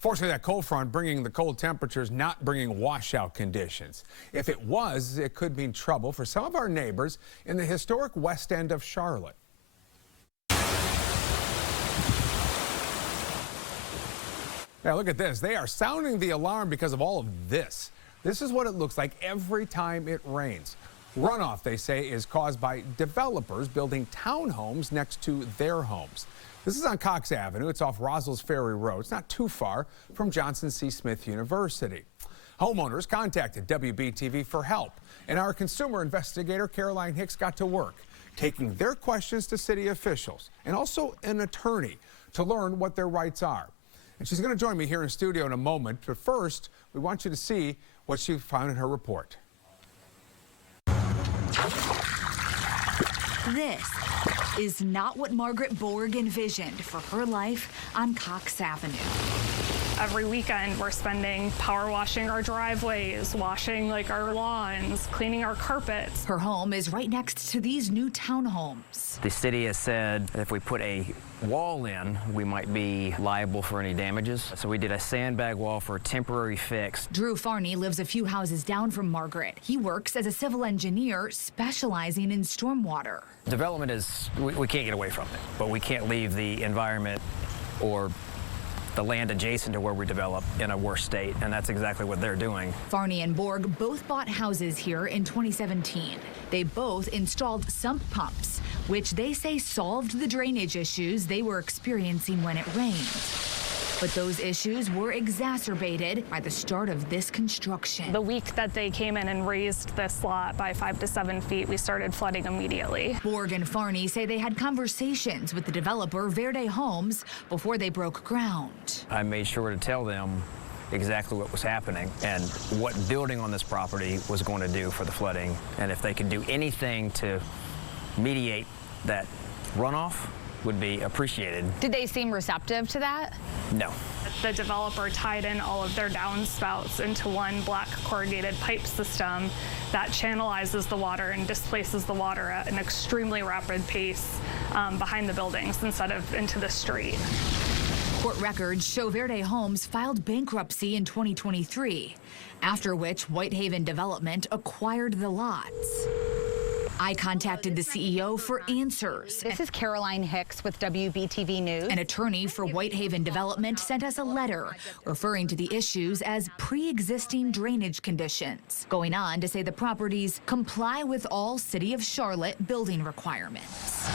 Fortunately, that cold front bringing the cold temperatures, not bringing washout conditions. If it was, it could mean trouble for some of our neighbors in the historic west end of Charlotte. Now look at this. They are sounding the alarm because of all of this. This is what it looks like every time it rains. Runoff, they say, is caused by developers building townhomes next to their homes. This is on Cox Avenue. It's off Rosl's Ferry Road. It's not too far from Johnson C. Smith University. Homeowners contacted WBTV for help, and our consumer investigator, Caroline Hicks, got to work, taking their questions to city officials and also an attorney to learn what their rights are. And she's going to join me here in studio in a moment, but first, we want you to see what she found in her report. This is not what Margaret Borg envisioned for her life on Cox Avenue. Every weekend, we're spending power washing our driveways, washing our lawns, cleaning our carpets. Her home is right next to these new townhomes. The city has said that if we put a wall in, we might be liable for any damages. So we did a sandbag wall for a temporary fix. Drew Farney lives a few houses down from Margaret. He works as a civil engineer specializing in stormwater. Development is, we can't get away from it, but we can't leave the environment or the land adjacent to where we develop in a worse state, and that's exactly what they're doing. Farney and Borg both bought houses here in 2017. They both installed sump pumps, which they say solved the drainage issues they were experiencing when it rained. But those issues were exacerbated by the start of this construction. The week that they came in and raised this lot by 5 to 7 feet, we started flooding immediately. Borg and Farney say they had conversations with the developer Verde Homes before they broke ground. I made sure to tell them exactly what was happening and what building on this property was going to do for the flooding, and if they could do anything to mediate that runoff would be appreciated. Did they seem receptive to that? No. The developer tied in all of their downspouts into one black corrugated pipe system that channelizes the water and displaces the water at an extremely rapid pace behind the buildings instead of into the street. Court records show Verde Homes filed bankruptcy in 2023, after which Whitehaven Development acquired the lots. I contacted the CEO for answers. This is Caroline Hicks with WBTV News. An attorney for Whitehaven Development sent us a letter referring to the issues as pre-existing drainage conditions, going on to say the properties comply with all City of Charlotte building requirements.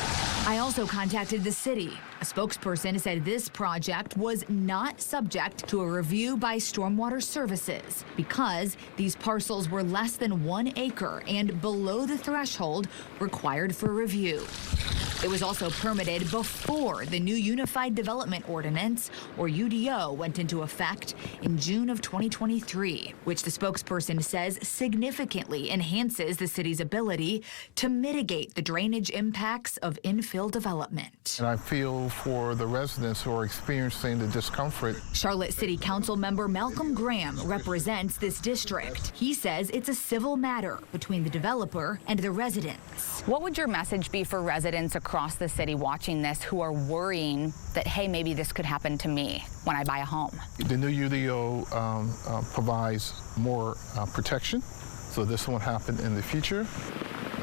I also contacted the city. A spokesperson said this project was not subject to a review by Stormwater Services because these parcels were less than 1 acre and below the threshold required for review. It was also permitted before the new Unified Development Ordinance, or UDO, went into effect in June of 2023, which the spokesperson says significantly enhances the city's ability to mitigate the drainage impacts of infill development. And I feel for the residents who are experiencing the discomfort. Charlotte City Council member Malcolm Graham represents this district. He says it's a civil matter between the developer and the residents. What would your message be for residents across the city watching this who are worrying that, hey, maybe this could happen to me when I buy a home? The new UDO provides more protection, so this won't happen in the future.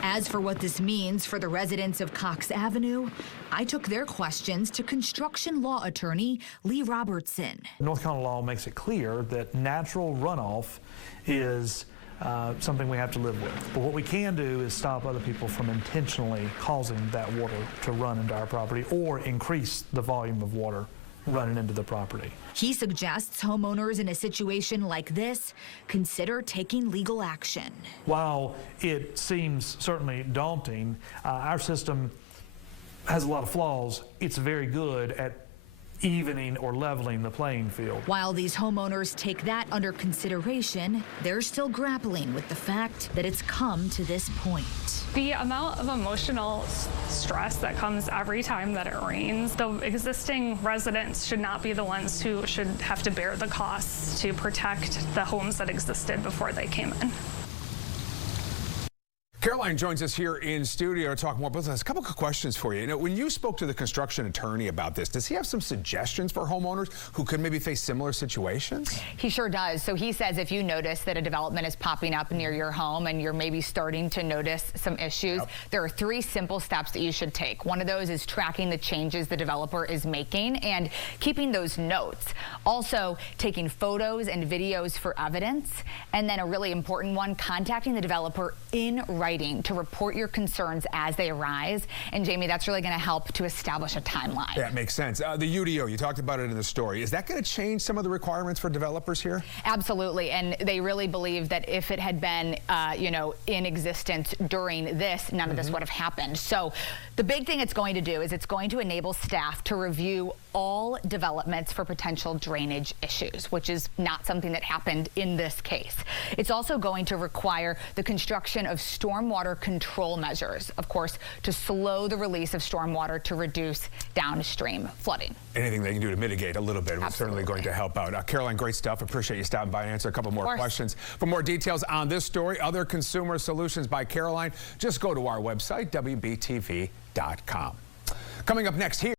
As for what this means for the residents of Cox Avenue, I took their questions to construction law attorney Lee Robertson. North Carolina law makes it clear that natural runoff is something we have to live with. But what we can do is stop other people from intentionally causing that water to run into our property or increase the volume of water running into the property. He suggests homeowners in a situation like this consider taking legal action. While it seems certainly daunting, our system has a lot of flaws. It's very good at evening or leveling the playing field. While these homeowners take that under consideration, they're still grappling with the fact that it's come to this point. The amount of emotional stress that comes every time that it rains, the existing residents should not be the ones who should have to bear the costs to protect the homes that existed before they came in. Caroline joins us here in studio to talk more about this. A couple of questions for you. When you spoke to the construction attorney about this, does he have some suggestions for homeowners who could maybe face similar situations? He sure does. So he says if you notice that a development is popping up near your home and you're maybe starting to notice some issues, there are 3 simple steps that you should take. One of those is tracking the changes the developer is making and keeping those notes. Also, taking photos and videos for evidence. And then a really important one, contacting the developer in writing to report your concerns as they arise. And Jamie, that's really going to help to establish a timeline. That makes sense. The UDO, you talked about it in the story. Is that going to change some of the requirements for developers here? Absolutely. And they really believe that if it had been, in existence during this, none of this would have happened. So the big thing it's going to do is it's going to enable staff to review all developments for potential drainage issues, which is not something that happened in this case. It's also going to require the construction of stormwater control measures, of course, to slow the release of stormwater to reduce downstream flooding. Anything they can do to mitigate a little bit is certainly going to help out. Caroline, great stuff. Appreciate you stopping by and answer a couple more questions. For more details on this story, other consumer solutions by Caroline, just go to our website, WBTV.com. Coming up next here.